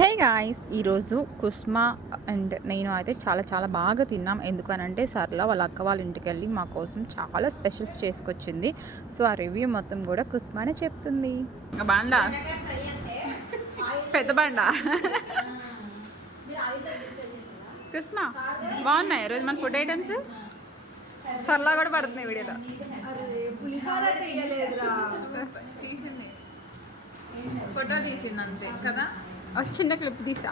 Hey guys, ఈరోజు కుస్మా and నేను అయితే చాలా బాగా తిన్నాం. ఎందుకనంటే సర్లా వాళ్ళ అక్క వాళ్ళ ఇంటికి వెళ్ళి మా కోసం చాలా స్పెషల్స్ చేసుకొచ్చింది. సో ఆ రివ్యూ మొత్తం కూడా కుస్మానే చెప్తుంది. బాండా పెద్ద బాండా కుస్మా బాగున్నాయి ఈరోజు మన ఫుడ్ ఐటమ్స్. సర్లా కూడా పడుతున్నాయి వీడియోలో. తీసింది ఫోటో తీసింది అంతే కదా, చిన్న క్లిప్ తీసా.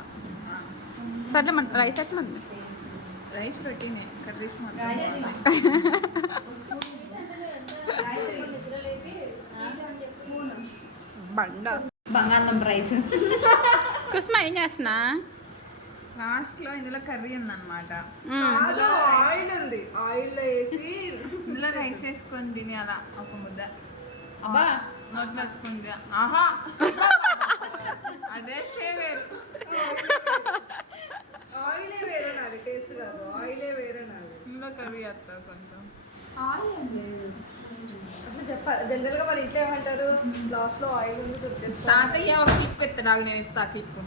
సర్లే మన రైస్ ఎట్లా ఉంది? రైస్ రొటీనే, కర్రీస్ బండ బంగాళం రైస్. కుస్మా ఏం చేస్తున్నా? లాస్ట్లో ఇందులో కర్రీ ఉందన్నమాట. ఆయిల్ ఉంది, ఆయిల్ వేసి ఇందులో రైస్ వేసుకొని తిని అలా ఒక ముద్ద అబ్బా నోట్లో పెట్టుకుంది. ఆహా అదే వేరు. ఆయిలే వేరే నాది, టేస్ట్ కాదు, ఆయిలే వేరే నాది. ఇందులో కర్రీ వేస్తారు కొంచెం. అట్లా చెప్పాలి. జనరల్ గా మరి ఇంట్లో ఏమంటారు, లాస్ట్ లో ఆయిల్ ఉంది తుడిచేస్తారు. తాతయ్య ఒక క్లిప్ ఎత్తాడు, నేను ఇస్తా క్లిప్.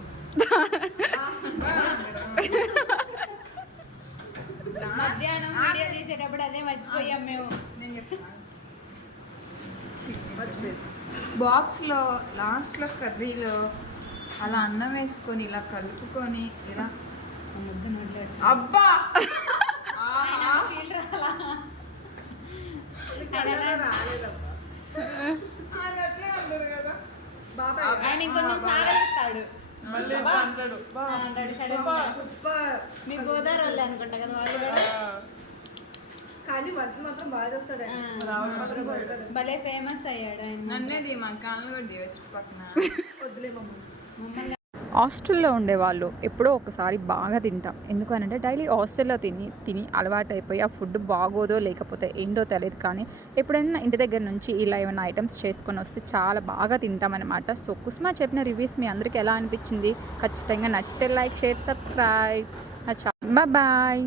మధ్యాహ్నం వీడియో తీసేటప్పుడు అదే మర్చిపోయాం మేము. నేను చెప్తాను. మర్చిపోయింది. బాక్స్లో లాస్ట్లో కర్రీలో అలా అన్నం వేసుకొని ఇలా కలుపుకొని ఇలా అబ్బా రాలేదమ్మా. అది అట్లే అంటారు కదా. బాబాయ్ ఆయన ఇంకొంచెం సాగలిస్తాడు. మళ్ళీ అంటాడు అంటాడు సడన్ గా. సూపర్. మీ గోదావరి వాళ్ళు అనుకుంటా కదా వాళ్ళు కూడా. కానీ వంట మాత్రం బాగా చేస్తాడు ఆయన. రావు. మాత్రం కొడతాడు. భలే ఫేమస్ అయ్యాడు ఆయన. నన్నేది మా కాళ్ళు కూడా దివచ్చు పక్కన. వద్దులే మమ్మల్ని. హాస్టల్లో ఉండేవాళ్ళు ఎప్పుడో ఒకసారి బాగా తింటాం. ఎందుకనంటే డైలీ హాస్టల్లో తిని అలవాటైపోయి ఆ ఫుడ్ బాగోదో లేకపోతే ఏంటో తెలియదు. కానీ ఎప్పుడైనా ఇంటి దగ్గర నుంచి ఇలా ఏమైనా ఐటమ్స్ చేసుకొని వస్తే చాలా బాగా తింటామన్నమాట. సో కుస్మా చెప్పిన రివ్యూస్ మీ అందరికీ ఎలా అనిపించింది? ఖచ్చితంగా నచ్చితే లైక్, షేర్, సబ్స్క్రైబ్. బాయ్.